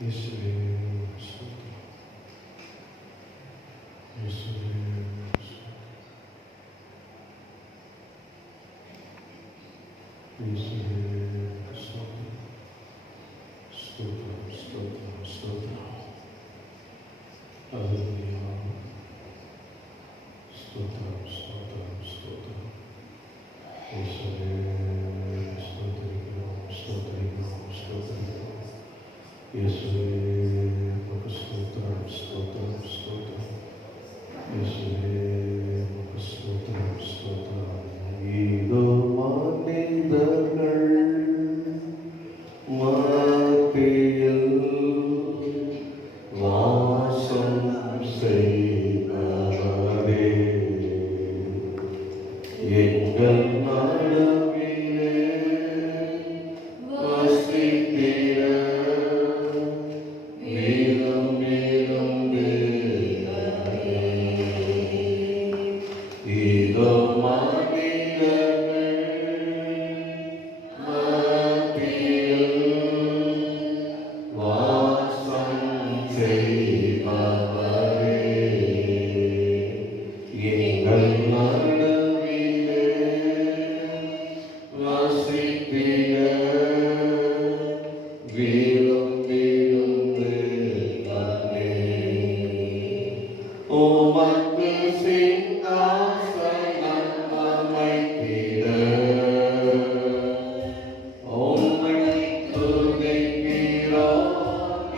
இயேசுவே ஸ்தோத்திரம். இயேசுவே ஸ்தோத்திரம். இயேசுவே ஸ்தோத்திரம். ஸ்தோத்திரம், ஸ்தோத்திரம், ஸ்தோத்திரம். அல்லேலூயா. ஸ்தோத்திரம், ஸ்தோத்திரம், ஸ்தோத்திரம். இயேசுவே ஸ்தோத்திரிக்கிறோம், ஸ்தோத்திரிக்கிறோம், ஸ்தோத்திரிக்கிறோம். இயேசுவே உமக்கு ஸ்தோத்திரம், ஸ்தோத்திரம், ஸ்தோத்திரம். இயேசுவே உமக்கு ஸ்தோத்திரம், ஸ்தோத்திரம். இதோ மனிதர்கள் மத்தியில் வாசம் செய்பவரே, எங்கள் நடுவிலே வசித்திட விரும்பிடும் தேவனே. இதோ மனிதர்கள் மத்தியில் வாசம் செய்பவரே, எங்கள் நடுவிலே வசித்திட விரும்பிடும் தேவனே. உமக்கு சிங்காசனம் அமைத்திட உம்மை துதிக்கிறோம்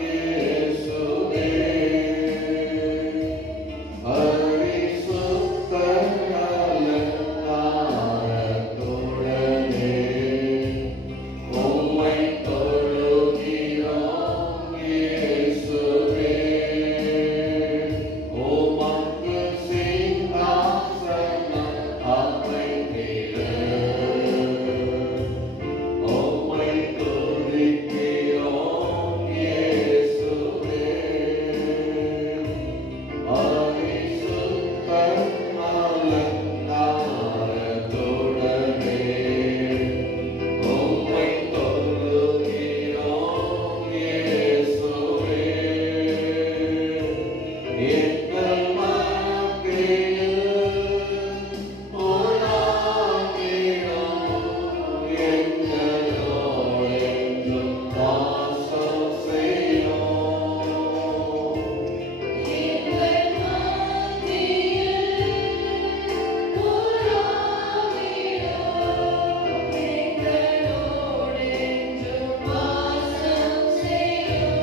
இயேசுவே. பரிசுத்த அலங்காரத்துடனே உம்மை தொழுகிறோம் இயேசுவே. உமக்கு சிங்காசனம் அமைத்திட உம்மை துதிக்கிறோம் இயேசுவே. பரிசுத்த அலங்காரத்துடனே உம்மை தொழுகிறோம் இயேசுவே. எங்கள் மத்தியில் உலாவிடும் எங்களோடு என்றும் வாசம் செய்யும். எங்கள் மத்தியில் உலாவிடும் எங்களோடு என்றும் வாசம் செய்யும்.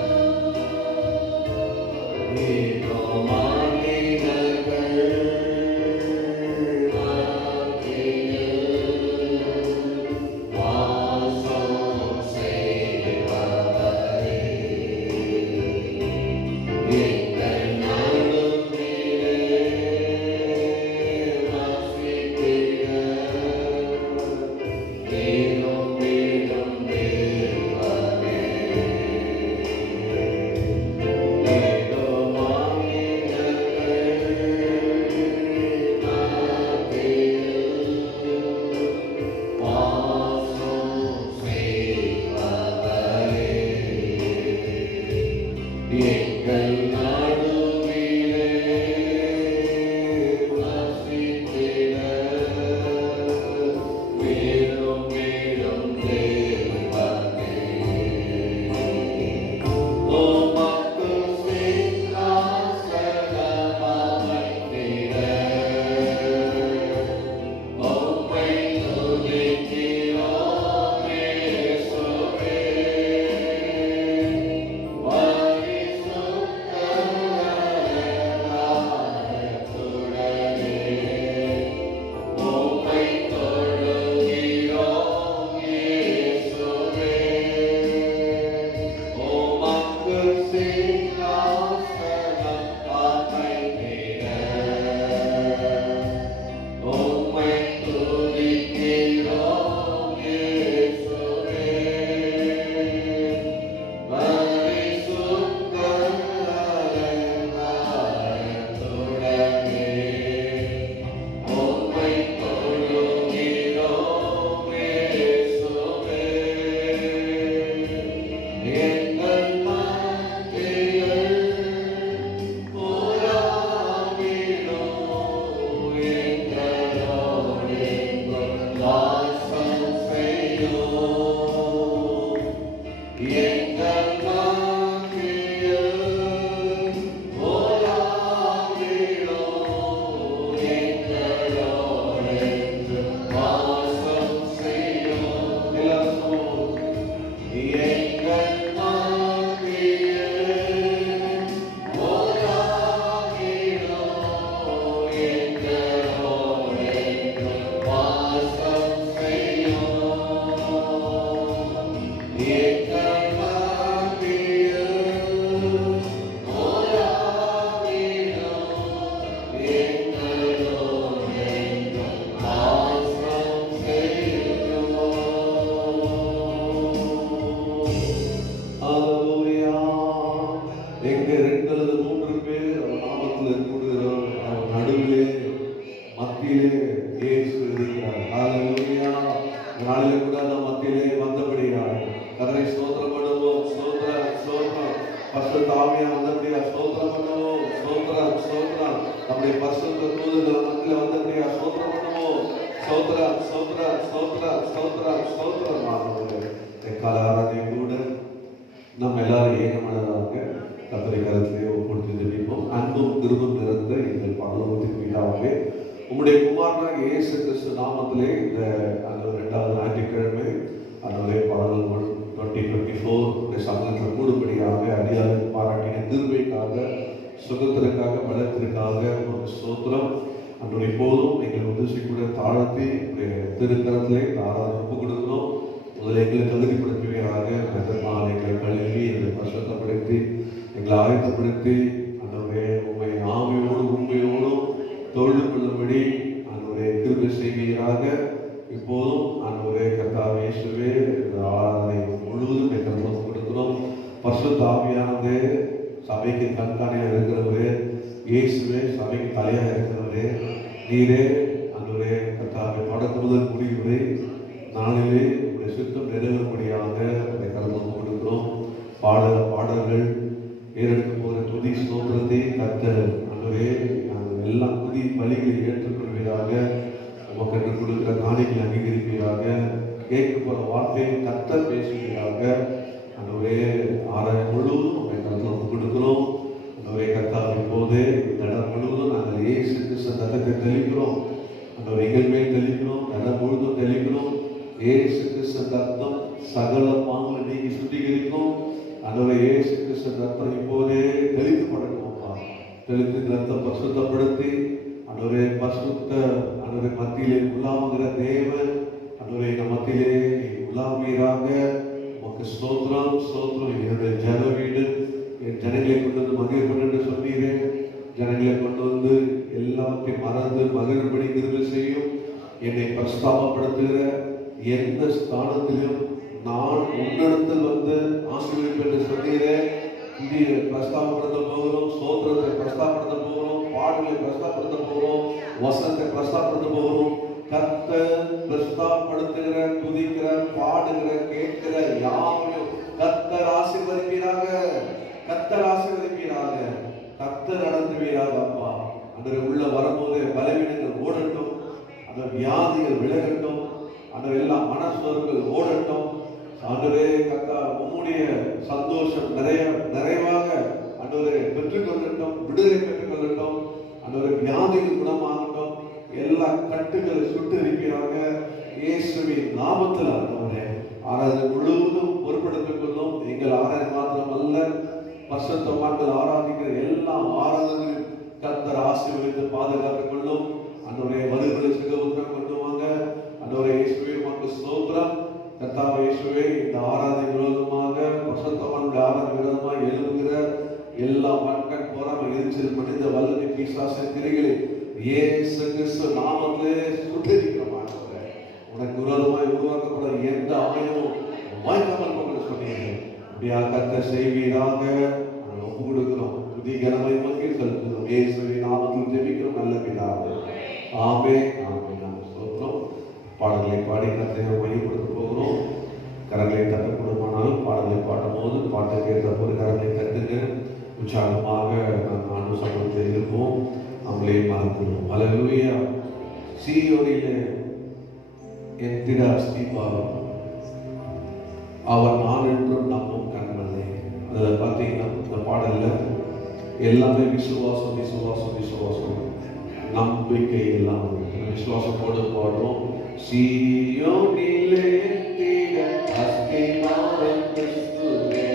இதோ மனிதர்கள் மத்தியில் வாசம் செய்பவரே, எங்கள் நடுவிலே வசித்திட விரும்பிடும் தேவனே. இதோ மனிதர்கள் மத்தியில் வாசம் செய்பவரே, எங்கள் நடுவிலே வசித்திட விரும்பிடும் தேவனே. உமக்கு சிங்காசனம் அமைத்திட உம்மை துதிக்கிறோம் இயேசுவே. பரிசுத்த எங்க 2 அல்லது 3 பேர் அவர் நாமத்தில் கூடுகிறோம், அவர் நடுவிலே மத்தியிலே இயேசு இருக்கிறார். ஹalleluya. நாளிலே கூட நாம் மத்தியிலே வந்தபடியால் கர்த்தரை ஸ்தோத்திரம் பண்ணுவோம். ஸ்தோத்திரம் ஸ்தோத்திரம். பரிசுத்த ஆவியானவர் வந்தபடியால் ஸ்தோத்திரம் பண்ணுவோம். ஸ்தோத்திரம் ஸ்தோத்திரம். நம்முடைய பரிசுத்த தூதர்கள் மத்தியிலே வந்தபடியால் ஸ்தோத்திரம் பண்ணுவோம். ஸ்தோத்திரம் ஸ்தோத்திரம் ஸ்தோத்திரம் ஸ்தோத்திரம் ஸ்தோத்திரம். ஆண்டவரே, கால ஆராதனை கூட நம்ம எல்லாரும் ஏகமனதாக கர்த்தரை கரத்திலே ஒப்புக்கொடுத்து ஜெபிப்போம். அன்பும் கிருபையும் நிறைந்த எங்கள் பரலோகத்தின் பிதாவே, உம்முடைய குமாரனாகிய இயேசு கிறிஸ்து நாமத்திலே இந்த அந்த 2வது ஞாயிற்றுக்கிழமை அதனுடைய பாடல்கள் 2024 சங்கத்தில் கூடுபடியாக அடியாருக்கு பாராட்டின கிருபைக்காக, சுகத்திற்காக, பலத்திற்காக ஒரு ஸ்தோத்திரம். அன்றைய போதும் எங்கள் உதவி கூட தாழ்த்தி திருக்கரத்திலே ஆராதனை ஒப்புக் கொடுக்கிறோம். முதல்ல எங்களை தகுதிப்படுத்துவீராக, அதனால் எங்களை கழுவி எங்களை பரிசுத்தப்படுத்தி எங்களை ஆயத்தப்படுத்தி அதனுடைய உண்மை ஆவியோடு உண்மையோடும் தொழில் கொள்ளும்படி அதனுடைய கிருபை செய்வீராக. இப்போதும் ஆண்டவரே கர்த்தாவே இயேசுவே இந்த ஆராதனை முழுவதும் எங்களுக்கு கொடுக்கிறோம். பரிசுத்த ஆவியானவரே, சபைக்கு கண்காணியாக இருக்கிறவரே, இயேசுவே சபைக்கு தலையாக இருக்கிறவரே, நீரே ஆண்டவரே கர்த்தாவே தொடக்க முதல் முடிவுரை நாளிலே உங்களுடைய சுத்தம் நிறைவேறும்படியாக அதை கருத்து கொடுக்கிறோம். பாடல்கள் ஏறெடுக்க போகிற துதி ஸ்தோத்திரத்தை கர்த்தர் ஆண்டவரே எல்லா துதி பலிகளை ஏற்றுக்கொள்வீராக. உமக்கு கொடுக்கிற காணிகளை அங்கீகரிப்பீராக. கேட்க போகிற வார்த்தையை கர்த்தர் பேசுவீராக. ஆண்டவரே ஆராய முழுவதும் உங்களை கருத்து கொடுக்கிறோம். ஆண்டவரே கர்த்தர் இப்போதே இந்த இடம் முழுவதும் நாங்கள் இயேசு கிறிஸ்து ரத்தத்தை தெளிக்கிறோம். ஆண்டவரே எங்கள் மேல் தெளிக்கிறோம், இடம் முழுவதும் தெளிக்கிறோம். இயேசு கிறிஸ்து ரத்தம் சகல பாவங்களை நீக்கி சுத்திகரிக்கும். ஆண்டவரே இயேசு கிறிஸ்து ரத்தம் இப்போதே தெளித்து படணும்ப்பா. தெளித்து ரத்தம் பரிசுத்தப்படுத்தி ஆண்டவரே பரிசுத்த ஆண்டவரே மத்தியிலே உலாவுகிற தேவன் ஆண்டவரே நம் மத்தியிலே உலாவீராக. உமக்கு ஸ்தோத்திரம் ஸ்தோத்திரம். என்னுடைய ஜன வீடு என் ஜனங்களை கொண்டு வந்து மகிழ்வு என்று சொன்னீரே. ஜனங்களை கொண்டு வந்து எல்லாத்தையும் மறந்து மகிழ்படி கிருபை செய்யும். என்னை பிரஸ்தாபப்படுத்துகிற எந்த ஸ்தானத்திலும் நான் உன்னிடத்தில் வந்து ஆசீர்வதிப்பு என்று சொன்னீரே. புதிய பிரஸ்தாபப்படுத்த போகிறோம், ஸ்தோத்திரத்தை பிரஸ்தாபப்படுத்த போகிறோம், பாடலை பிரஸ்தாபப்படுத்த போகிறோம், வசனத்தை பிரஸ்தாபப்படுத்த போகிறோம். கர்த்தர் பிரஸ்தாபப்படுத்துகிற, துதிக்கிற, பாடுகிற, கேட்கிற யாவையும் கர்த்தர் ஆசீர்வதிப்பீராக. கர்த்தர் ஆசீர்வதிப்பீராக. கர்த்தர் நடத்துவீராக. அப்பா அன்றைய உள்ள வரும்போது பலவீனங்கள் ஓடட்டும், அந்த வியாதிகள் விலகட்டும், அந்த எல்லா மனசோர்கள் ஓடட்டும். ஆண்டவரே கர்த்தா உம்முடைய சந்தோஷம் நிறைவாக ஆண்டவரே பெற்றுக்கொள்ளட்டும், விடுதலை பெற்றுக்கொள்ளட்டும். ஆண்டவரே வியாதிகள் குணமாகட்டும், எல்லா கட்டுகளை சுட்டரிப்பீராக. இயேசுவின் நாமத்தில் ஆண்டவரே ஆராதனை முழுவதும் பொறுப்படுத்திக் கொள்ளும். எங்கள் ஆராதனை மாத்திரம் அல்ல, பரிசுத்தவான்கள் ஆராதிக்கிற எல்லா ஆராதனையும் கர்த்தர் ஆசீர்வதித்து பாதுகாத்துக் கொள்ளும். ஆண்டவரே வருகிற சுகபத்திரம் கொண்டு வாங்க. ஆண்டவரே இயேசுவே உமக்கு ஸ்தோத்திரம். கர்த்தாவே இயேசுவே இந்த ஆராதனை விரோதமாக பரிசுத்தவான்களுடைய ஆராதனை விரோதமாக எழுதுகிற எல்லா வன்கண் போராமல் எரிச்சல் மனித வல்லமை பிசாசின் கிரிகளை இயேசு கிறிஸ்து நாமத்திலே சுட்டரிக்கிறோம். ஆண்டவரே உனக்கு விரோதமாய் உருவாக்கப்பட எந்த ஆயுதமும் வாய்க்காமல் போக சொன்னீங்க. அப்படியா கர்த்தர் செய்வீராக. ஒப்பு கொடுக்கிறோம். புதிய கனவை மக்கள் செலுத்துகிறோம். இயேசுவின் நாமத்தில் ஜெபிக்கிறோம் நல்ல பிதாவே. ஆமென் ஆமென். நாம் ஸ்தோத்திரம். பாடல்களை பாடி கர்த்தரை மையப்படுத்த போகிறோம். கரங்களை தட்டக்கூடுமானால் பாடலை பாடும் போது பாட்டுக்கு ஏற்ற போது கரங்களை தட்டுங்க. உற்சாகமாக நாம் சமூகத்தில் இருப்போம். நம்மளே மறந்துடுவோம். அல்லேலூயா. சீயோனிலே என் திட அஸ்திபாரம் அவர் நான் என்றும் நம்பும் கண்மலை. அதில் பார்த்தீங்கன்னா இந்த பாடலில் எல்லாமே விசுவாசம் விசுவாசம் விசுவாசம் நம்பிக்கை எல்லாம் விசுவாசத்தோடு பாடுறோம். சீயோனிலே திட அஸ்திபாரம் கிறிஸ்துவே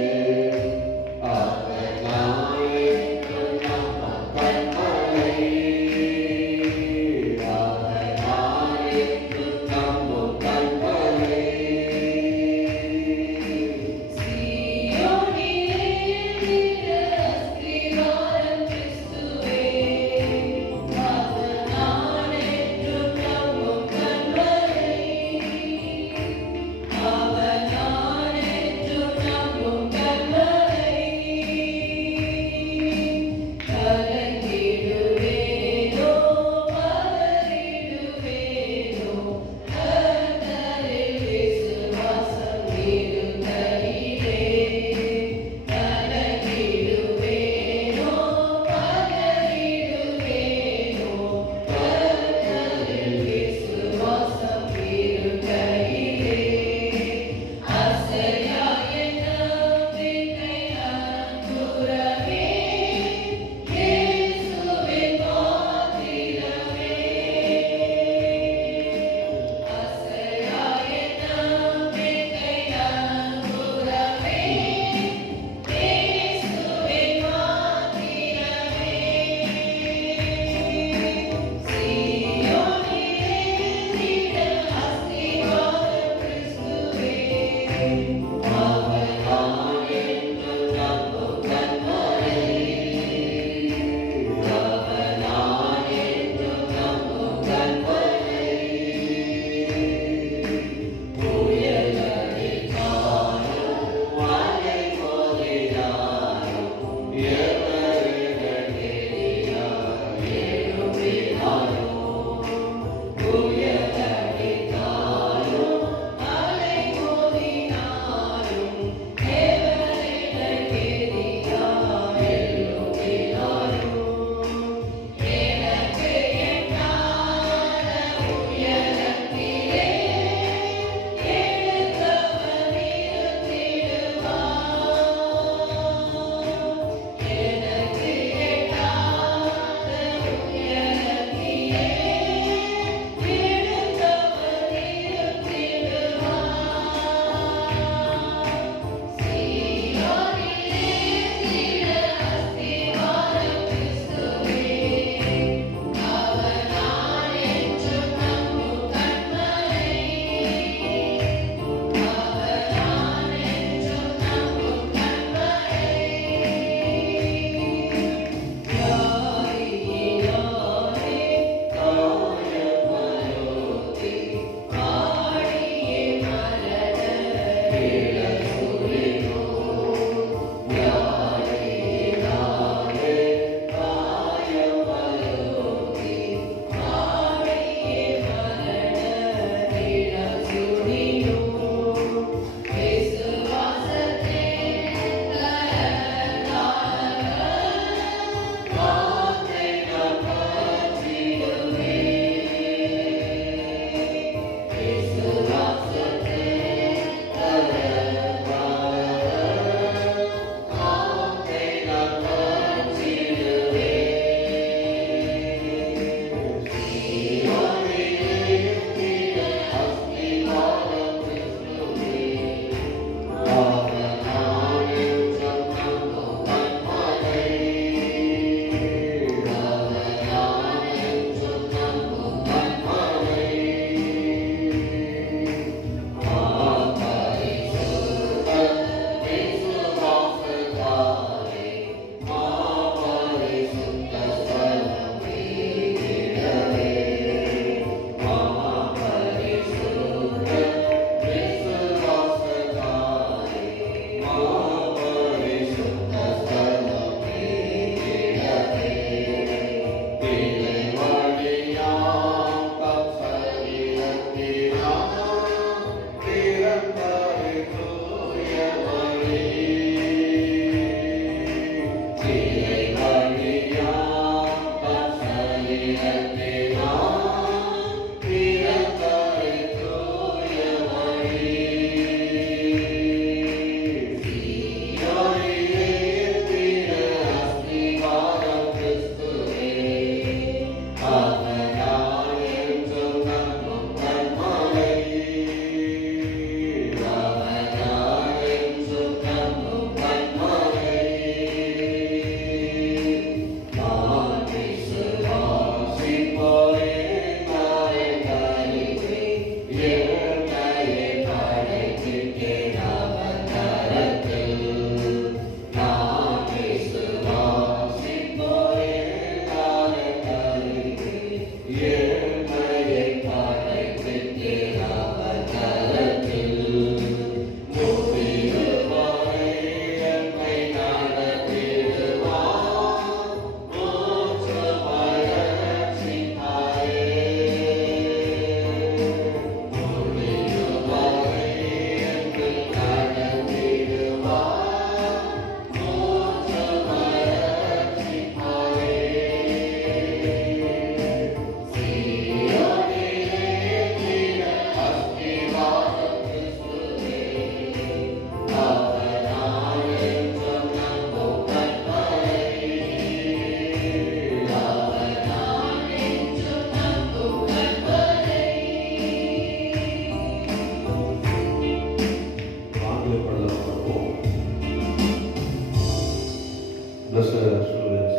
Blessed assurance,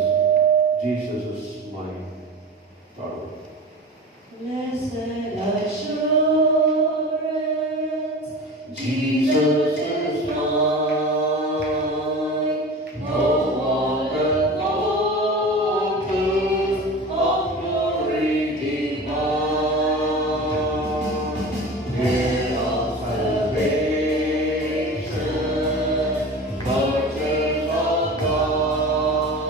Jesus is mine. Lord. Blessed assurance, Jesus is mine. Oh, what a fortress of glory divine. Heir of salvation, purchase of God.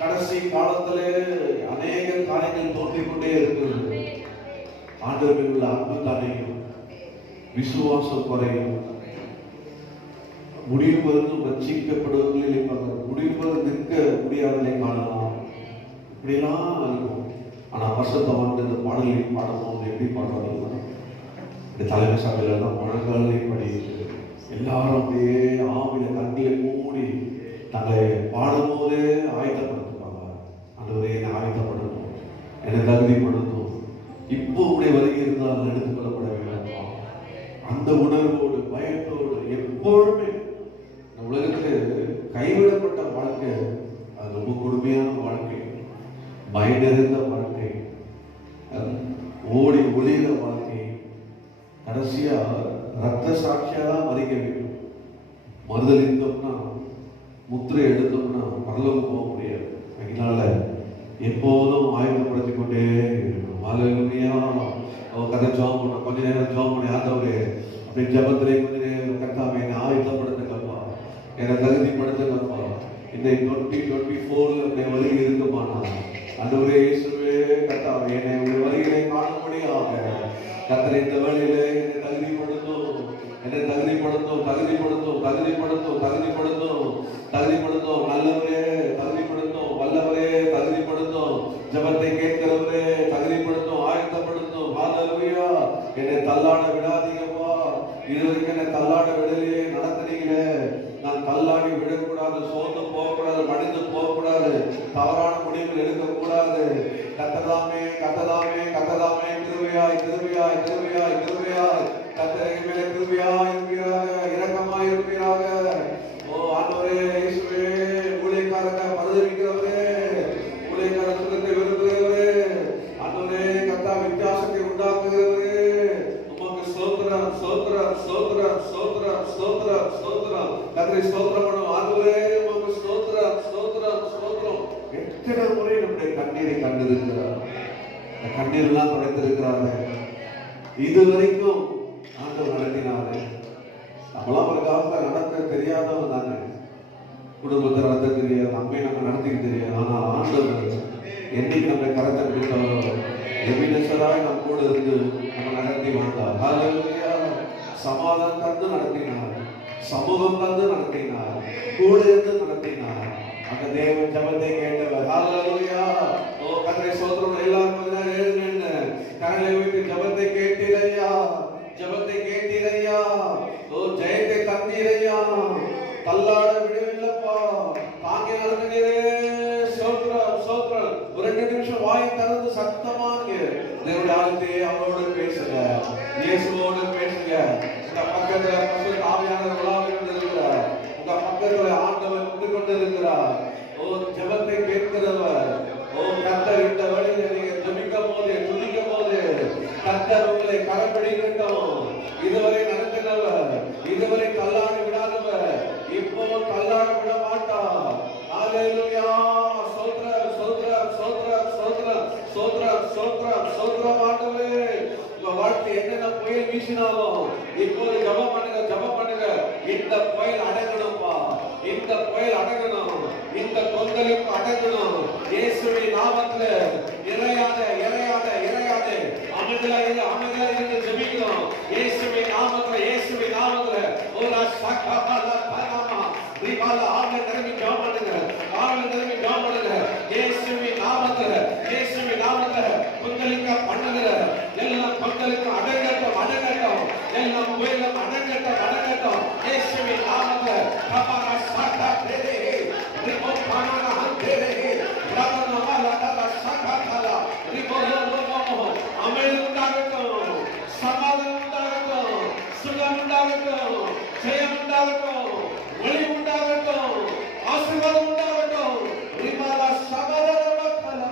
கடைசி காலத்திலே அநேக காரியங்கள் தோன்றிக் கொண்டே இருக்கிறது. ஆண்டவரில் உள்ள அன்பு தடையும் விசுவாசம் குறையும். முடிவுவதற்கும் ரட்சிக்கப்படுவதிலே முடிவுவது நிற்க முடியாததை காணலாம். இப்படியெல்லாம் இருக்கும். ஆனா வருஷத்தை வந்து இந்த பாடலை பாடும்போது எப்படி பாடுறாங்கன்னா, இந்த தலைமை சபையில எல்லாம் முழங்காலை படி எல்லாரும் அப்படியே ஆவில கண்களை மூடி தங்களை பாடும் போதே ஆயத்தப்படுத்துவாங்க. ஆண்டவரே என்னை ஆயத்தப்படுத்தும், என்னை தகுதிப்படுத்தும். இப்போ உடைய வருகை இருந்தால் எடுத்துக்கொள்ளப்பட வேண்டாமா? அந்த உணர்வோடு பயத்தோடு எப்பொழுதுமே இந்த உலகத்தில் கைவிடப்பட்ட வாழ்க்கை அது ரொம்ப கொடுமையான வாழ்க்கை, பயம் நிறைந்த வாழ்க்கை, ஓடி ஒளிகிற வாழ்க்கை. கடைசியா ரத்த சாட்சியா தான் மதிக்க வேண்டும். மறுதளித்தோம்னா முத்திரை எடுத்தோம்னா பரலோகம் போக முடியாது. அதனால எப்போதும் ஆயுதப்படுத்திக் கொண்டே இருக்கணும். ஹல்லேலூயா. கதை ஜெபம் பண்ண கொஞ்ச நேரம் ஜெபம் பண்ணி ஆண்டவரே அப்படி ஜெபத்திலே கொஞ்ச நேரம் கர்த்தாவே என்னை ஆயுதப்படுத்துங்கப்பா, என்னை தகுதிப்படுத்துங்கப்பா. இந்த 2024 என்னை வருகை இருக்குமானா ஆண்டவரே இயேசுவே கர்த்தாவே என்னை உடைய வருகையை காணும்படியாக கர்த்தரே இந்த வேளையிலே என்னை தகுதிப்படுத்தும், என்னை தகுதிப்படுத்தும், தகுதிப்படுத்தும், தகுதிப்படுத்தும், தகுதிப்படுத்தும், தகுதிப்படுத்தும். நல்லவரே தகுதிப்படுத்தும், வல்லவரே தகுதிப்படுத்தும், ஜெபத்தை கேட்கிறவரே தகுதிப்படுத்தும், ஆயத்தப்படுத்தும். ஹல்லேலூயா. என்னை தள்ளாட விடாதீங்கப்பா. இதுவரைக்கும் என்னை தள்ளாட விடலையே, நடத்துறீங்களே. நான் தள்ளாடி விடக்கூடாது, சோர்ந்து போகக்கூடாது, மடிந்து போகக்கூடாது, தவறான முடிவுகள் எடுக்கக்கூடாது. கத்ததாமே கத்ததாமே கத்ததாமே கிருபையாய் கிருபையாய் கிருபையாய் கிருபையாய் கத்தரை மேலே கிருபையாய் இருப்பீராக, இரக்கமாய் இருப்பீராக. ஓ ஆண்டவரே இயேசுவே, ஊழியக்காரங்க பரிதவிக்கிறவரே, ஊழியக்கார சுகத்தை விரும்புகிறவரே, ஆண்டவரே கர்த்தா வித்தியாசத்தை உண்டாக்குகிறவரே, உமக்கு ஸ்தோத்திரம் ஸ்தோத்திரம் ஸ்தோத்திரம் ஸ்தோத்திரம் ஸ்தோத்திரம் ஸ்தோத்திரம். கர்த்தரை ஸ்தோத்திரம் பண்ணுவோம். ஆண்டவரே உமக்கு ஸ்தோத்திரம் ஸ்தோத்திரம் ஸ்தோத்திரம். எத்தனை முறை நம்முடைய கண்ணீரை கண்டிருக்கிறார், கண்ணீர் எல்லாம் துடைத்திருக்கிறாங்க. இதுவரைக்கும் ஆண்டவர் நடத்தினாரு. நம்மளாம் ஒரு காலத்துல நடத்த தெரியாதவங்க தானே, குடும்பத்தை நடத்த தெரியாது, நம்மை நம்ம நடத்திக்க தெரியாது. ஆனால் ஆண்டவர் என்னைக்கு நம்ம கரத்தை பிடித்தாரோ எபினேசராய் நம்ம கூட இருந்து நம்ம நடத்தி வந்தார். ஹல்லேலூயா. சமாதானம் தந்து நடத்தினார், சமூகம் தந்து நடத்தினார், கூட இருந்து நடத்தினார். அந்த தேவன் ஜெபத்தை கேட்டவர். ஹல்லேலூயா. ஓ கர்த்தரை ஸ்தோத்திரம். எல்லாரும் கொஞ்ச நேரம் எழுந்துங்க, கரங்களை வைத்து ஜெபத்தை கேட்டீரையா, ஜெபத்தை கேட்டீரையா. ஓ ஜெயத்தை தந்தீரையா, தள்ளாட விடவில்லைப்பா, தாங்கி நடந்தீரே. ஸ்தோத்திரம் ஸ்தோத்திரம். ஒரு 2 நிமிஷம் வாயை திறந்து சத்தமாக தேவனுடைய ஆலயத்தை அவரோடு பேசுங்க, இயேசுவோடு பேசுங்க. உங்க பக்கத்துல பரிசுத்த ஆவியானவர் உலாவிக் கொண்டிருக்கிறார், உங்க பக்கத்துல ஆண்டவர் நின்று கொண்டிருக்கிறார். ஓ ஜெபத்தை கேட்கிறவர். ஓ கர்த்தர் இந்த வேளையிலே நீங்க ஜெபிக்கும் போது துதிக்கும் போது கர்த்தர் உங்களை கரப்பிடிக்கட்டும். இதுவரை நடத்தினவர், இதுவரை தள்ளாட விடாதவர், இப்போ தள்ளாட விட மாட்டார். ஹல்லேலூயா. ஸ்தோத்திரம் ஸ்தோத்திரம் ஸ்தோத்திரம் ஸ்தோத்திரம் ஸ்தோத்திரம் சோத்திரம் சோத்திரம் ஆண்டவரே. உங்க வாழ்க்கை என்னென்ன புயல் வீசினாலும் இப்போது ஜெபம் பண்ணுங்க, ஜெபம் பண்ணுங்க. இந்த புயல் அடங்கணும்பா, இந்த புயல் அடங்கணும், இந்த கொந்தளிப்பு அடங்கணும். இயேசுவின் நாமத்துல இறையாத இறையாத இறையாத அமைதியா இருந்து ஜெபிக்கணும். இயேசுவின் நாமத்துல, இயேசுவின் நாமத்துல ஒரு சகபல பரமா திவால ஆமென் நிரம்பி ஜெபம் பண்ணுங்க, ஆமென் நிரம்பி ஜெபம் பண்ணுங்க. இயேசுவின் நாமத்துல, இயேசுவின் நாமத்துல கொந்தளிக்க பண்ணுங்க. எல்லாம் கொந்தளிக்க அடங்கட்டும், அடங்கட்டும். எல்லாம் புயலும் அடங்கட்டும், அடங்கட்டும். இயேசுவின் நாமத்துல கபாரா சாகா தேரே ரிபோ பானானா ஹந்தேரே ரபனா மலடா சகதலா ரிபோ லோலோ அமைதி உண்டாகட்டும், சமாதானம் உண்டாகட்டும், சுகம் உண்டாகட்டும், ஜெயம் உண்டாகட்டும், ஒளி உண்டாகட்டும், ஆசீர்வாதம் உண்டாகட்டும். ரிபாலா சபதரமக்கலா.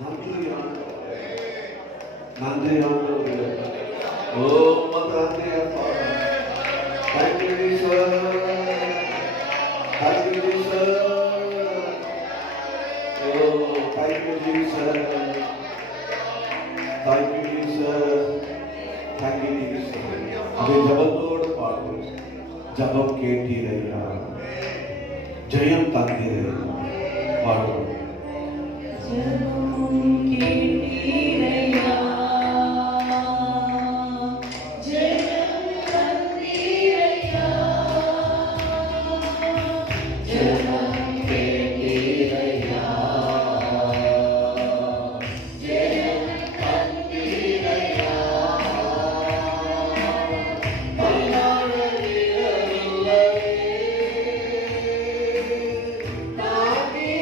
நன்றி ஆண்டவரே, நன்றி ஆண்டவரே. ஓ நன்றி அப்பா. Thank you Jesus. Thank you Jesus. Oh, thank you Jesus. Thank you Jesus. Thank you Jesus. अभी जबतोड़ पाडू, जबम केटी रहिया, जयम तांगी रहिया, पाडू. जबम केटी रहिया, जयम तांगी रहिया, जबम केटी रहिया, जयम तांगी रहिया. तांगी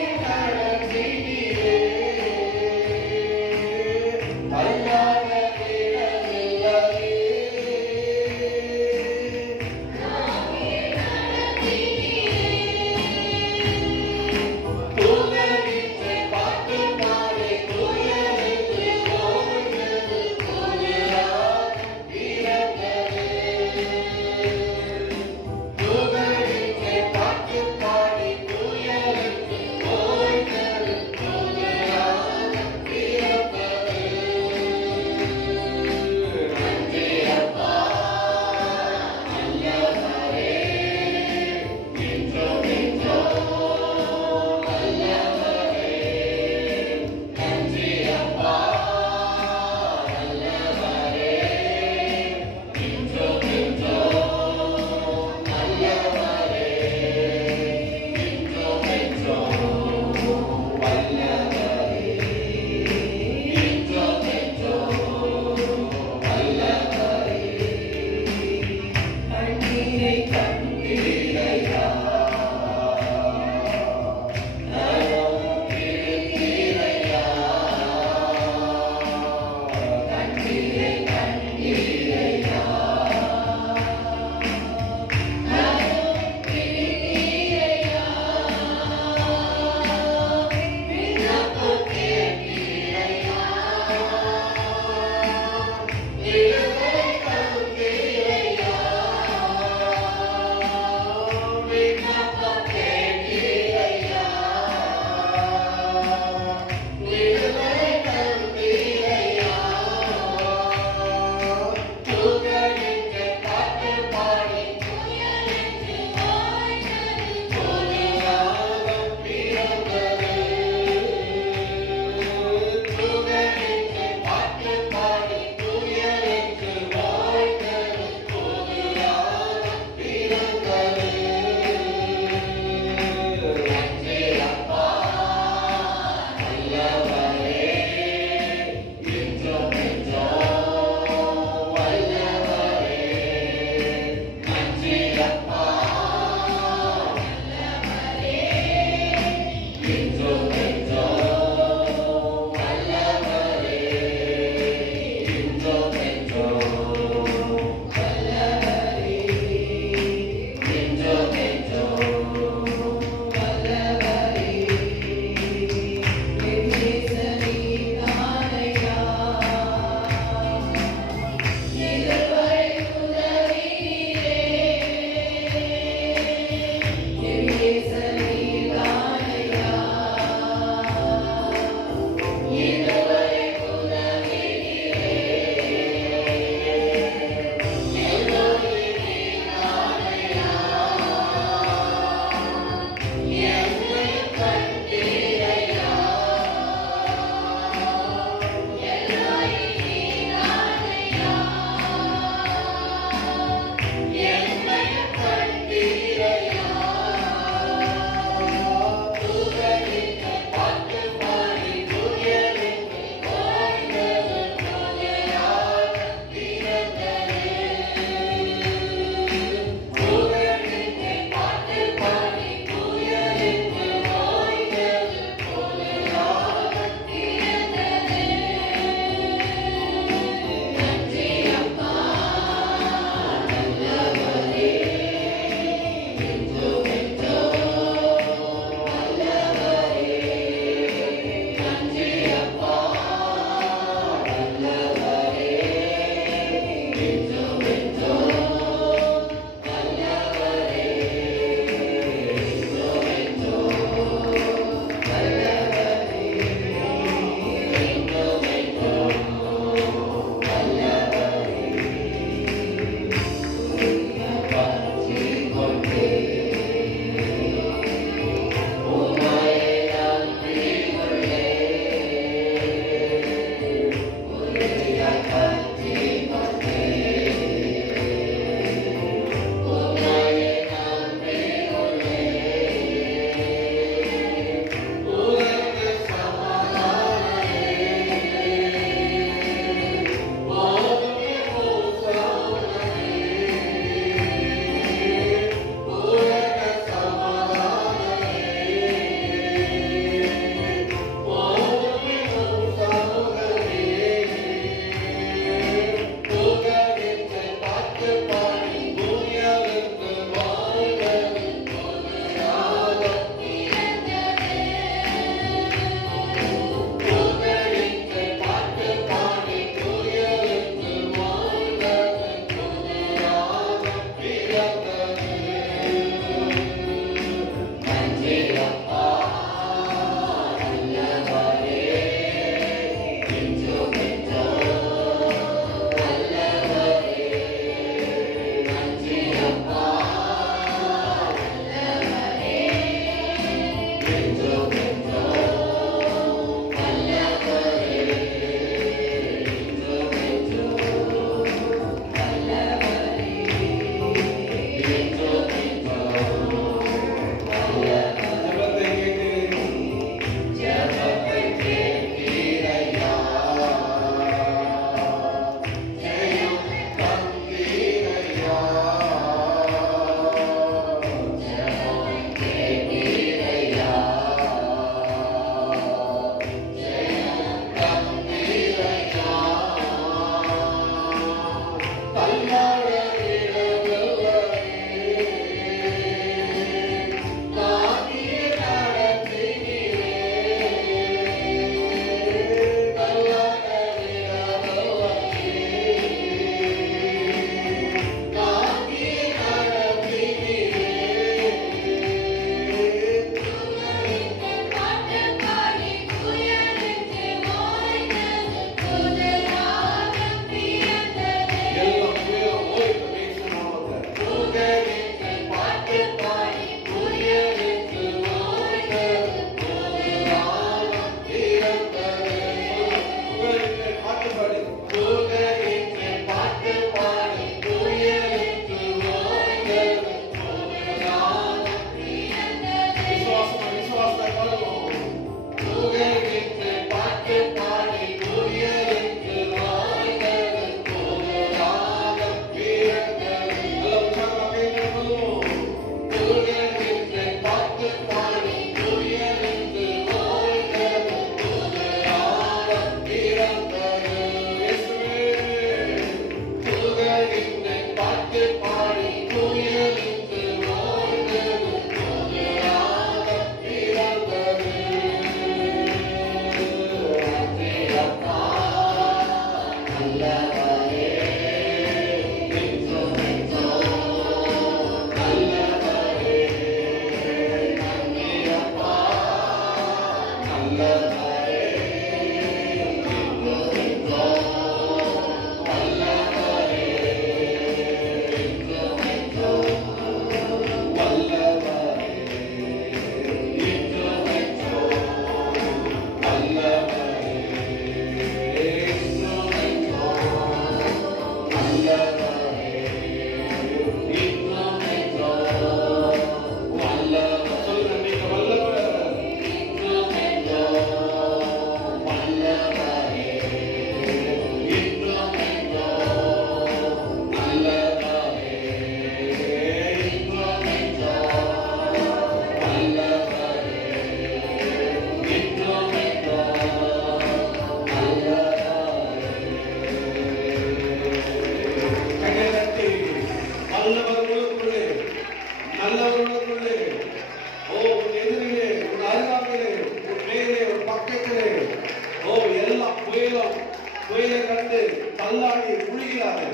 புயலை கண்டு தள்ளாடி குளிக்கிறாரு.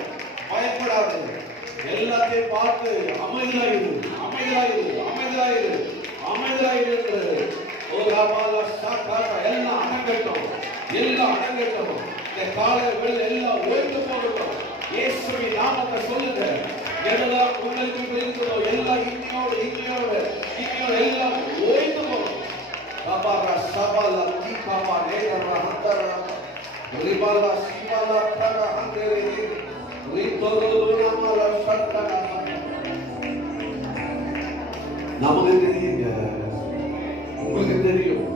பயப்படாது. எல்லாத்தையும் பார்த்து அமைதியாயிரு, அமைதியாயிரு, அமைதியாயிரு, அமைதியாயிரு என்று ஒரு அபால சாக்காக எல்லாம் அடங்கட்டும், எல்லாம் அடங்கட்டும். இந்த காலை வேளை எல்லாம் ஓய்ந்து போகட்டும். இயேசுவின் நாமத்தை சொல்லுங்க. எல்லாம் உங்களுக்கு இருக்கிறதோ எல்லாம் இன்னையோடு இன்னையோடு எல்லாம் ஓய்ந்து போகும். பாபாரா சபாலா கி பாபா நேரா ஹந்தரா ரிபாலா சிபாலா பிரா ஹந்தரே ரிதோரோனாமலா சட்டா. நமக்கு தெரியுங்க, உங்களுக்கு தெரியும்.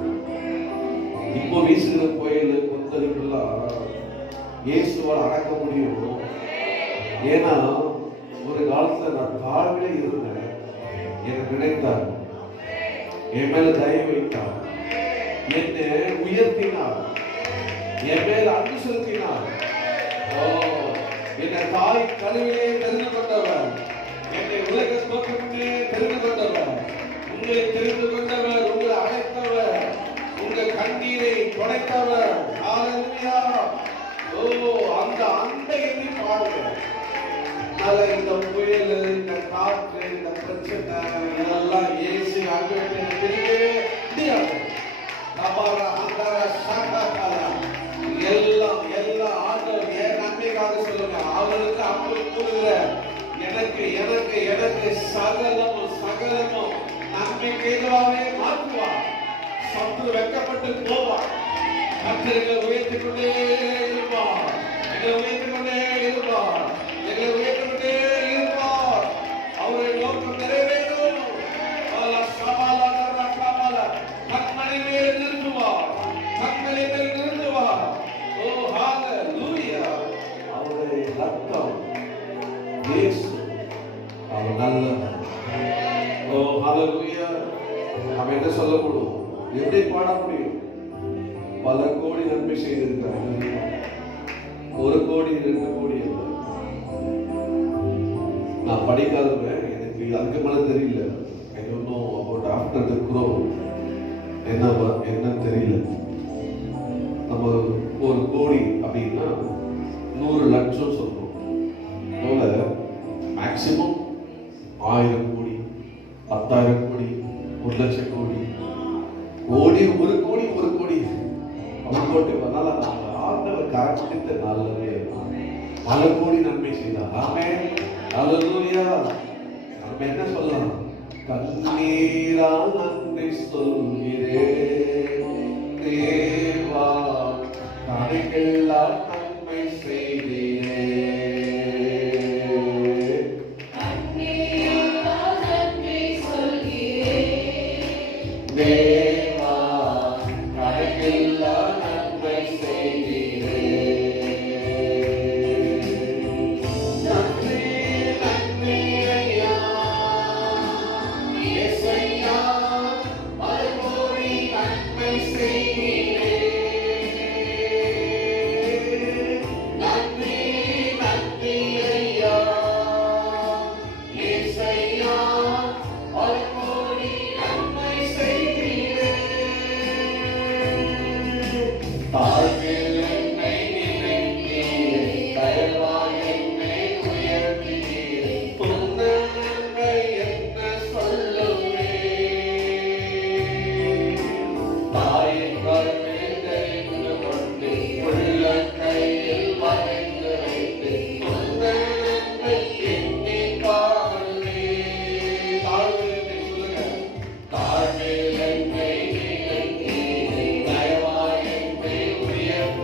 இப்போ வீசுகிற புயல் கொந்தளிப்பெல்லாம் இயேசுவால் அடக்க முடியும். ஏன்னா ஒரு காலத்துல நான் தாழ்விலே இருந்தேன். எனக்கு நினைத்தார், என் மேல தயவு வைத்தார், என்னை உயர்த்தினார், என் மேல அன்பு செலுத்தினார். என்னை தாய் கழுவிலே தெரிந்து கொண்டவர், என்னை உலக தோற்றத்திலே தெரிந்து கொண்டவர், உங்களை தெரிந்து கொண்டவர், உங்களை அழைத்தவர், உங்கள் கண்ணீரை துடைத்தவர். ஹalleluya. அந்த எண்ணி பாடுங்க. இந்த புயல், இந்த காற்று, இந்த பிரச்சனை இதெல்லாம் இயேசு எல்லாம் ஆண்டவர் ஏன் நன்மைக்காக சொல்லுங்க. அவருக்கு அப்படி கூறுகிற எனக்கு எனக்கு எனக்கு சகலமும் சகலமும் நன்மைக்கு எதுவாகவே மாற்றுவார். சத்து வெக்கப்பட்டு போவார். கர்த்தரை உயர்த்திக் கொண்டே இருப்பார், எங்களை உயர்த்திக் கொண்டே இருப்பார், எங்களை உயர்த்திக் கொண்டே இருப்பார். அவருடைய நோக்கம் நிறைவேறும். கண்மணி மேல் நிறுத்துவார், கண்மணி மேல் நிறுத்துவார். ஓ ஹalleluya. அவருடைய ரத்தம் இயேசு அவர் நல்லவர். ஓ ஹalleluya. நாம் என்ன சொல்ல முடியும்? எப்படி பாட முடியும்? பல கோடி நன்மை செய்திருக்கிறார். 1 கோடி 2 கோடி அல்ல. நான் படிக்காதவன், எனக்கு அதுக்கு மேல தெரியல. I don't know about after the crow. என்ன தெரியல. நம்ம 1 கோடி அப்படின்னா 100 லட்சம் சொல்றோம். போல மேக்சிமம் 1000 கோடி, 10,000 கோடி, 1 லட்சம் கோடி, கோடி 1 கோடி 1 கோடி அவன் போட்டு வந்தால ஆண்டவர் கரப்பிடித்த நல்லவே பல கோடி நன்மை செய்தார். ஆமென் ஹalleluya. நம்ம என்ன சொல்லலாம்? கண்ணீரா நன்றி சொல்கிறேன் தேவா, கணக்கெல்லாம் நன்மை செய்தீரே. கண்ணீரா நன்றி சொல்கிறேன் தேவா, கணக்கெல்லாம் நன்மை செய்தீரே. நன்றி நன்றி ஐயா இயேசையா, பலகோடி நன்மை செய்தீரே. நன்றி நன்றி ஐயா இயேசையா, பலகோடி நன்மை செய்தீரே. தாழ்வில் என்னை நினைத்தீரே, தயவாய் என்னை உயர்த்தினீரே. உந்தன் நன்மை என்ன சொல்லுவேன்? தாயின் கருவில் தெரிந்து கொண்டு உள்ளங்கையில் வரைந்து வைத்து உந்தன் நன்மை எண்ணி பாடுவேன். தாழ்வில் என்னை சொல்லுங்க. தாழ்வில் என்னை நினைத்தீரே, தயவாய் என்னை உயர்த்தினீரே.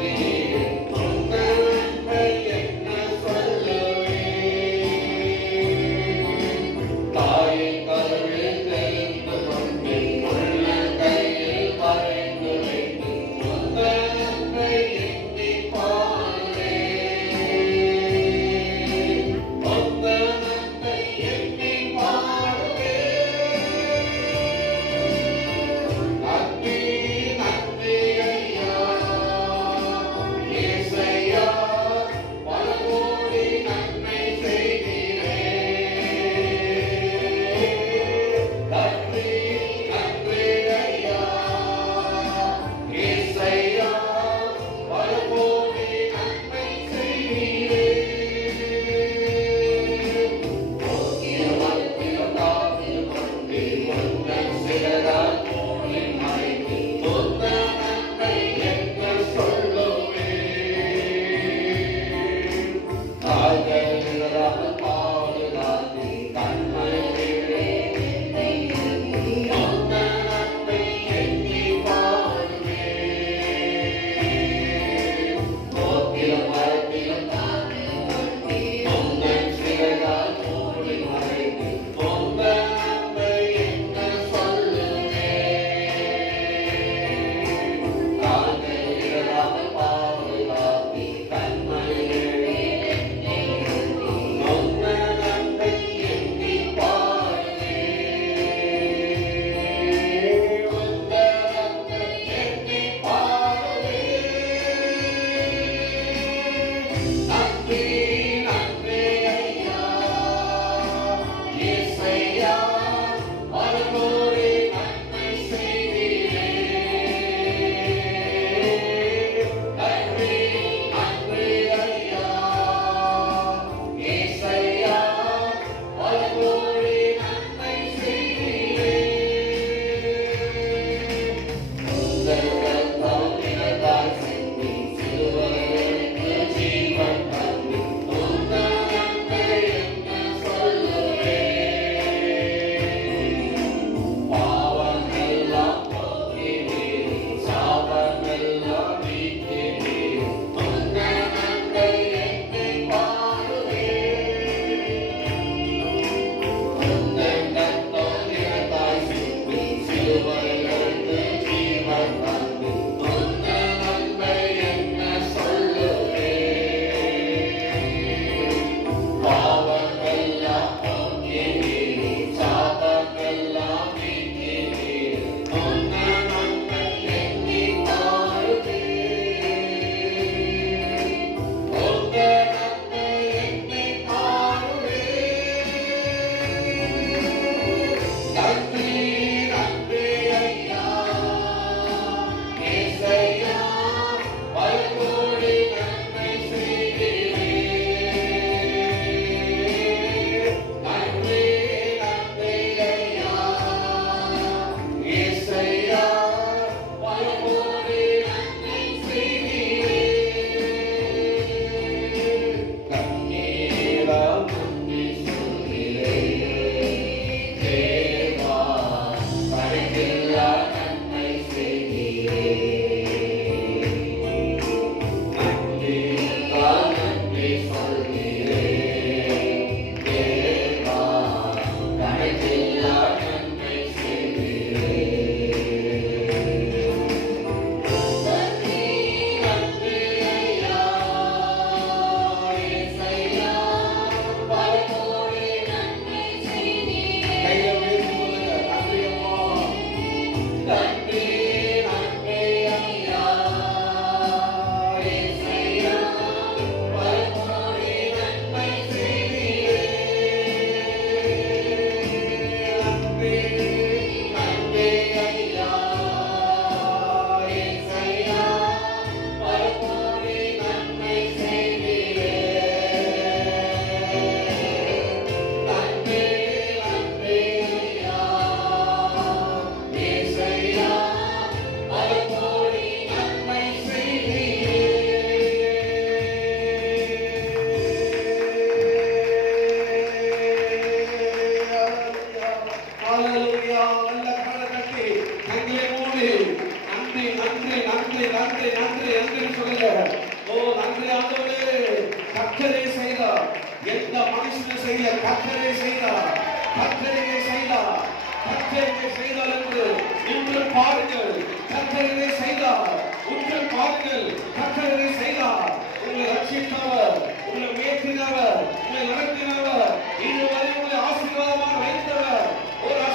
மனுஷன் செய்ய கர்த்தரே செய்தார். கர்த்தரே செய்தார். கர்த்தரே செய்தார் என்று இன்று பாருங்கள். கர்த்தரே செய்தார். உங்கள் பாருங்கள். கர்த்தரே செய்தார். உங்களை ரட்சித்தவர், உங்களை உயர்த்தினவர், உங்களை நடத்தினவர், இதுவரை உங்களை ஆசீர்வாதமாக வைத்தவர். ஒரு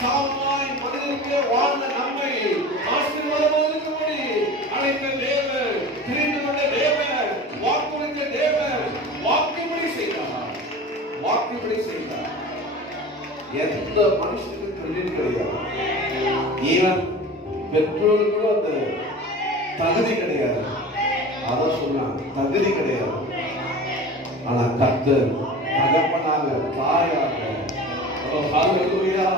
சாமாய் மனிதனுக்கு வாழ்ந்த நம்மை ஆசீர்வாதமாக இருக்கும்படி அழைத்த தேவன், தெரிந்து கொண்ட தேவன், வாக்குறுதித்த தேவன் வாக்குப்படி செய்தார். வாக்குப்படி செய்தார். எந்த மனுஷனுக்கு தொழில் கிடையாது. ஈவன் பெற்றோர்களுக்கும் அந்த தகுதி கிடையாது. அத சொன்னாங்க, தகுதி கிடையாது. ஆனா கர்த்தர் தகப்பனாக, தாயாக, ஹல்லேலூயா,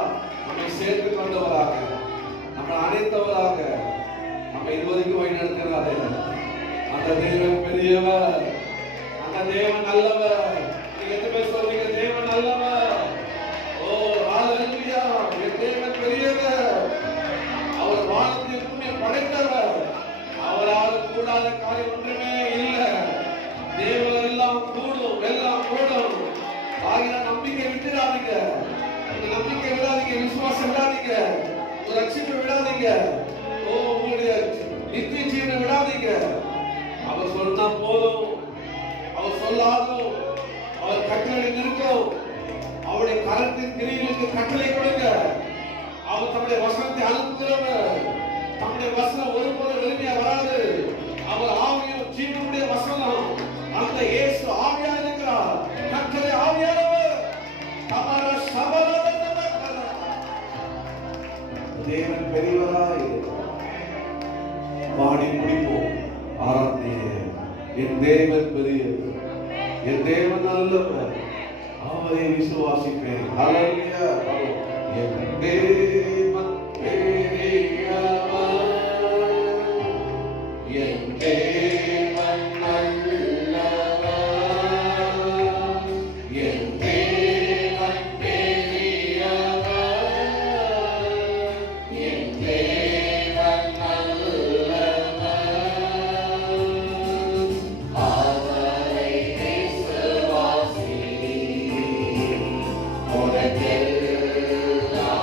நம்மை சேர்த்து கொண்டவராக, நம்மை அணைத்தவராக, நம்மை இதுவரைக்கும் வழி நடத்துகிறாரே. அந்த தேவன் பெரியவர், அந்த தேவன் நல்லவர். நீங்க எத்தனை பேர் சொல்றீங்க தேவன் நல்லவர்? ஓ ஹல்லேலூயா, என் தேவன் பெரியவர். அவர் வானத்தை பூமியை படைத்தவர். அவரால் கூடாத காரியம் ஒன்றுமே இல்லை. தேவன் எல்லாம் கூடும், எல்லாம் கூடும். ஆகிய நம்பிக்கை விட்டுடாதீங்க. நம்பிக்கை விடாதீங்க, விசுவாசம் விடாதீங்க, ரட்சிப்பை விடாதீங்க, உங்களுடைய நித்திய ஜீவனை விடாதீங்க. அவர் சொன்னா போதும், அவர் சொல்லாதும், அவர் கட்டளை நிற்கும். அவருடைய கரத்தின் கிரிகளுக்கு கட்டளை கொடுங்க. அவர் தம்முடைய வசனத்தை அனுப்புகிறவர். தம்முடைய வசனம் ஒருபோது வெறுமையா வராது. அவர் ஆவியும் ஜீவனுடைய வசனம். அந்த இயேசு ஆவியா இருக்கிறார். கட்டளை ஆவியானவர். தமர சபல தேவன் பெரியவராய் பாடி முடிப்போம். ஆராதனையே என் தேவன் பெரியவர், என் தேவன் நல்லவர், அவரை விசுவாசிப்பேன். ஹல்லேலூயா. என் தேவன் பெரியவர், என் தேவன் நல்லவர், என் தேவன் பெரியவர், என் தேவன் நல்லவர், அவரை விசுவாசி, உனக்கெல்லாம்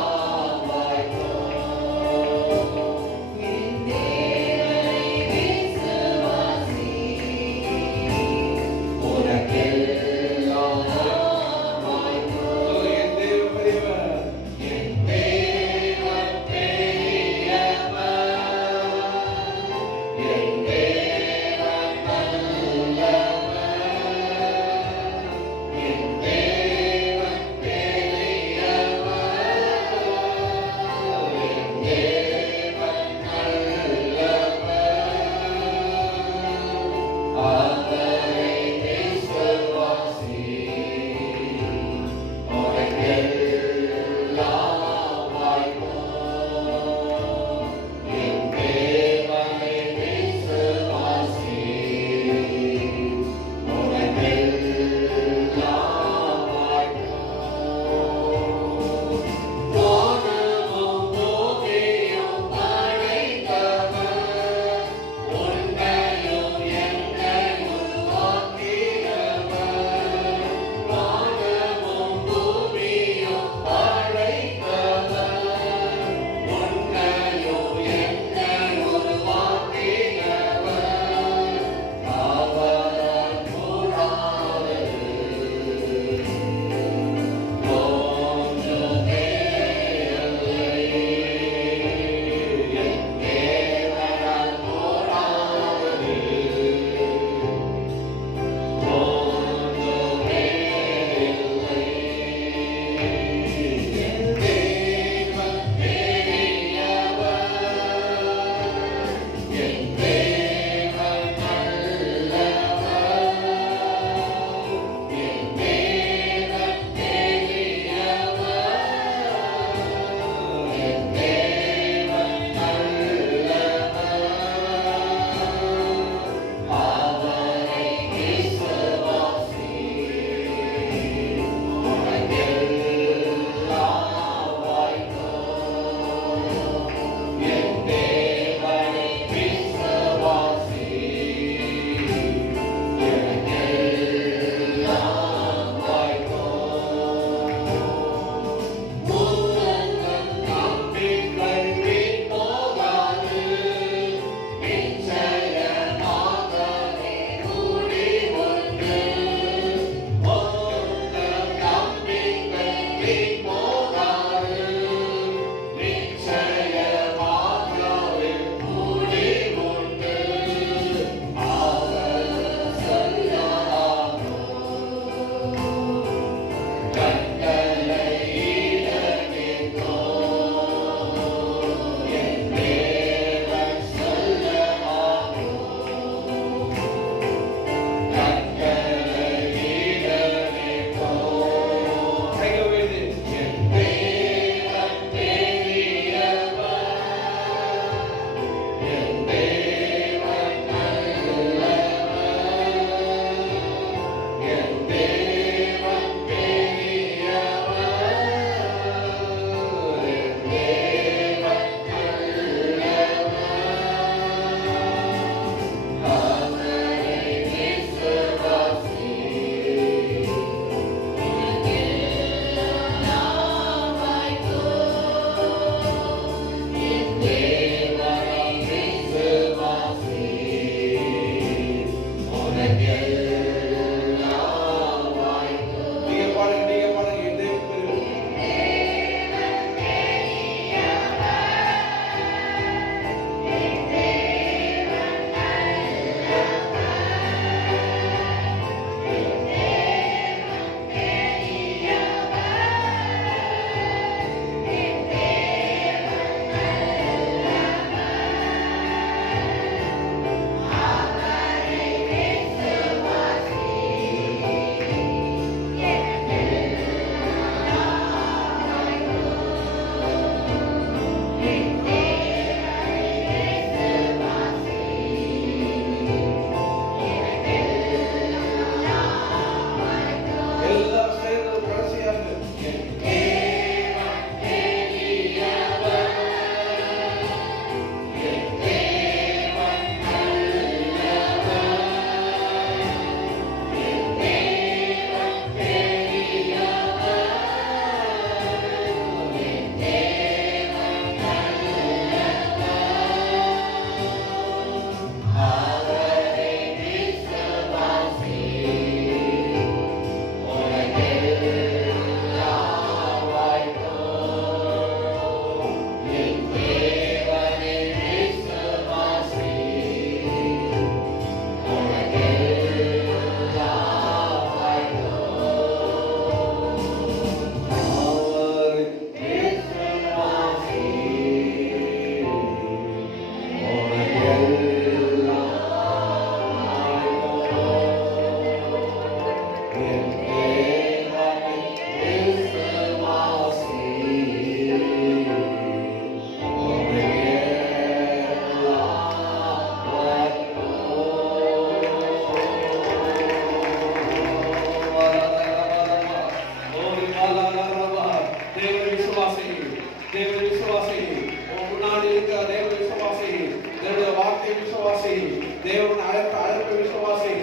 தேவன் அழைப்ப விசுவாசி,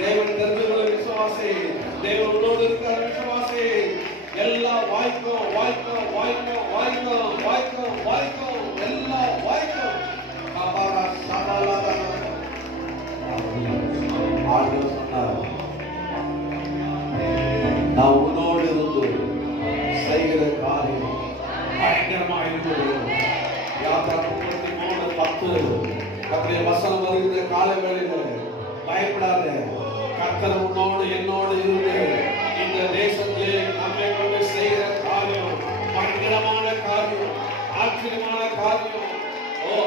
தேவன் தெரிந்துகொள்ள விசுவாசி, தேவன் உன்னோடு இருக்கிற விசுவாசி. எல்லாம் வாய்க்கும் வாய்க்கும் வாய்க்கும் வாய்க்கும் வாய்க்கும் வாய்க்கும் எல்லாம் வாய்க்கும். ஆண்டவர் சொன்னார், நான் உன்னோடு இருந்து செய்கிற காரியம் பயங்கரமா இருக்கிறது. யாத்திராகமம் 33:10 கர்த்தருடைய வசனம் வருகிற கால வேளையில பயப்படாத, கர்த்தர் உன்னோடு என்னோடு இருந்து இந்த தேசத்திலே நம்மை கொண்டு செய்கிற காரியம் பயங்கரமான காரியம், ஆச்சரியமான காரியம்,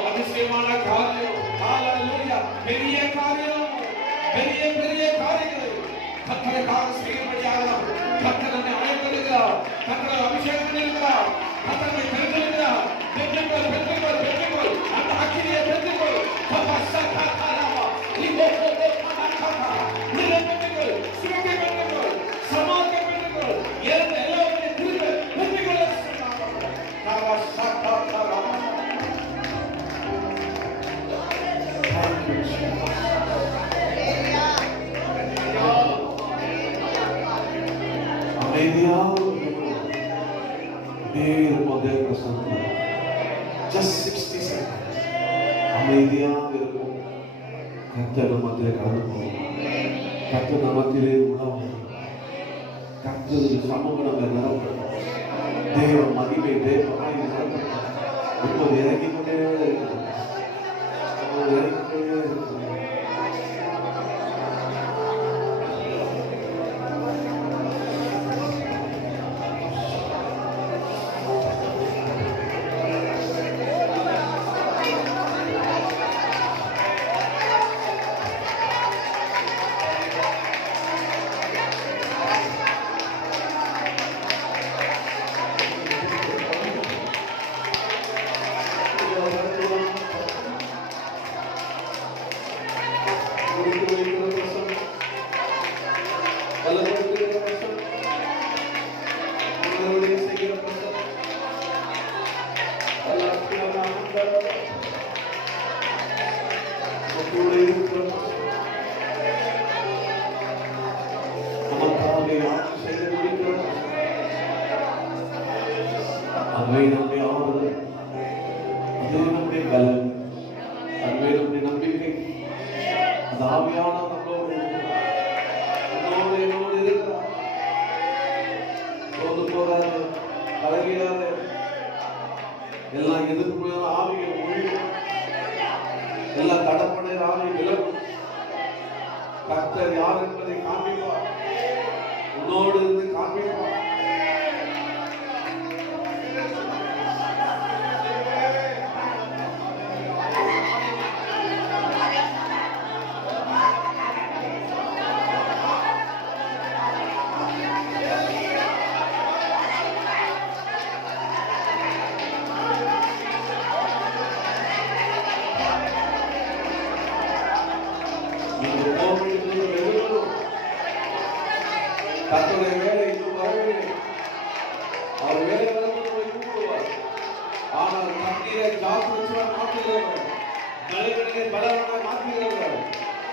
அதிசயமான காரியம். ஹalleluya! பெரிய காரியம், பெரிய பெரிய காரியங்கள் கர்த்தருக்காக செய்யும்படியாக கர்த்தர் நம்மை அழைத்திருக்கிறார். கர்த்தர் அபிஷேகம் பண்ணியிருக்கிறார். கர்த்தரை தெரிந்திருக்கிறார். பெற்றுக்கொள் பெற்றுக்கொள் பெற்றுக்கொள், அந்த அக்கினியை பெற்றுக்கொள். சுகத்தை பெற்றுக்கொள், சமாதானத்தை பெற்றுக்கொள், இறந்த எல்லாவற்றையும் திரும்ப பெற்றுக்கொள்ள அமைதியாக இருக்கும். கர்த்தர் மத்தியிலே கடந்து போகும். கர்த்தர் மத்தியிலே உணவு, கர்த்தருடைய சமூகம் நம்ம நிரப்படும். தேவ மகிமை தேவனாய் நிரப்படும். இப்போது இறங்கிக் கொண்டே இருக்கிறோம். இறங்கிக் கொண்டே இருக்கிறோம். நம்பிக்கை அந்த ஆவியான நம்மளோடு இருக்கிறார். சோர்ந்து போறாரு, கலகிறாரு, எல்லாம் எதிர்ப்பு ஆவிகள் ஒழியும், எல்லாம் தடப்படைய ஆவி விலகும். கர்த்தர் யார் என்பதை காண்பிப்பார், உன்னோடு இருந்து காண்பிப்பார். கர்த்தருடைய வேலை இன்னும் வரவில்லை. அவர் வேலை வரும்போது போய் கூப்பிடுவார். ஆனால் தண்ணீரை ஜாக்கிரதையா மாற்றுகிறவர், தலைவனை பலவனை மாற்றுகிறவர்.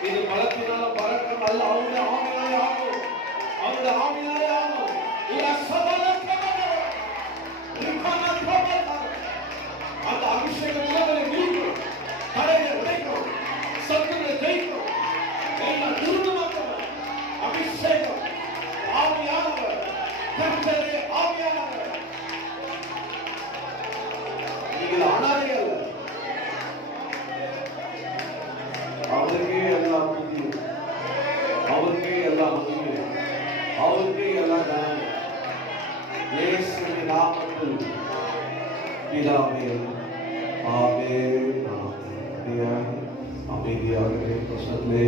இது பலத்தினால பறக்கும் அல்ல, அவருடைய ஆவியாலே ஆகும், அவருடைய ஆவியாலே ஆகும். அந்த அபிஷேகம் இல்லாமலே மீண்டும் தடையை உடைக்கும், சத்துரை ஜெயிக்கும், எல்லாம் நிறுவனமாக்கும். அபிஷேகம் ஆவியானவர், கர்த்தரே ஆவியானவர். நீங்கள் அனாதை அல்ல, அவருக்கே எல்லாம் புரியும், அவருக்கே எல்லாம் புரியும், அவருக்கே எல்லாம் நான் இயேசுவின் நாமத்தில் பிதாவே ஆமென். அமைதியாக பிரசன்னத்திலே